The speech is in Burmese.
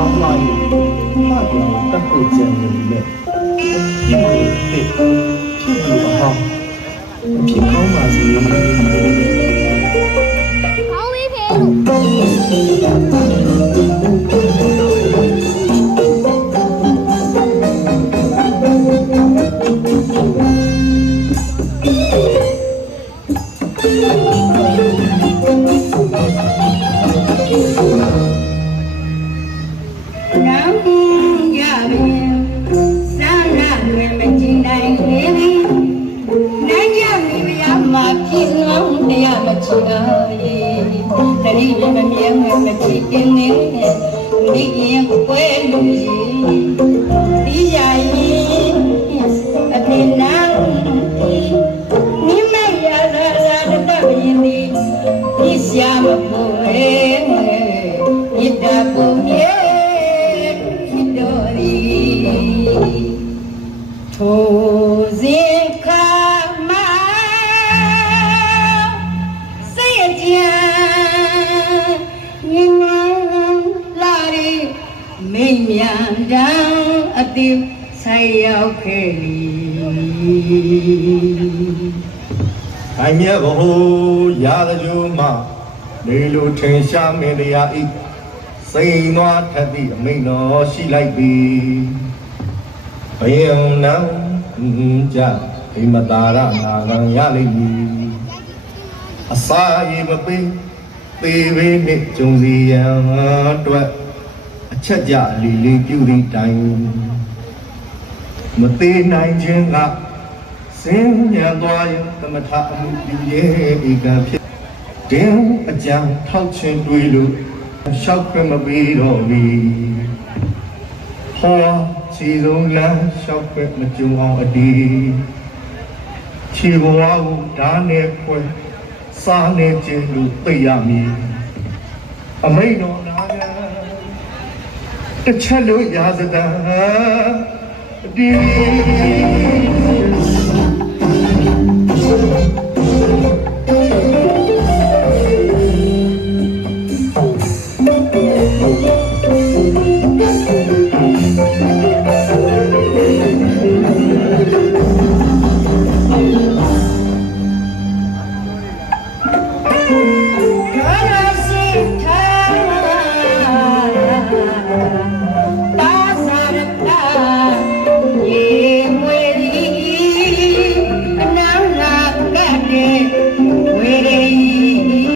ကောင်းလာရင်မှတ်ပြောင်းတက်ဖို့ကြံနေတယ်ဒီလိုဖြစ်ပြီးအောင်ဖြစ်ကောင်းပါစေကောင်းပြီဖေတရီလည်းမမြဲမချစ်တင်နေဒီရင်ကိုပွဲလို့ဒီရရင်အပြင်နာမိမရလာတော့ရင်ဒီရှာမဖို့မြစ်တာပုံရဲ့ဒီတော်ရီထိုစဉ်ခါမှာစိတ်ကြမိမြန်တန်းအတိဆိုင်ရောက်ခဲ့ပြီ။အိုင်မြတ်ဘဟုရာဇဂျူမလေလိုထင်ရှားမင်းတရားဤစိန်သွားထက်သည့်အမိန်တော်ရှိလိုက်ပြီ။ဘယံနံကြဣမတာရနာဂံရလိမ့်မည်။အစာရေမပင်သေဝေနှင့်ကြုံစီရန်အတွက်အချက်ကြလီလီပြုသည့်တိုင်မသေးနိုင်ခြင်းကစင်ញံသွားရသမထအမှုပြုရဲ့ဧကဖြစ်တင်းအကြံထောက်ချင်းတွေးလို့လျှောက်ခွင့်မပေးတော့ဘူးဟောခြေဆုံးလမ်းလျှောက်ခွင့်မကြုံအောင်အတီးခြေဘဝကိုဓာနဲ့ခွဲစားနေခြင်းလို့သိရမည်အမိန်တော်နာတစ်ချက်လို့ရာဇဒံဒီ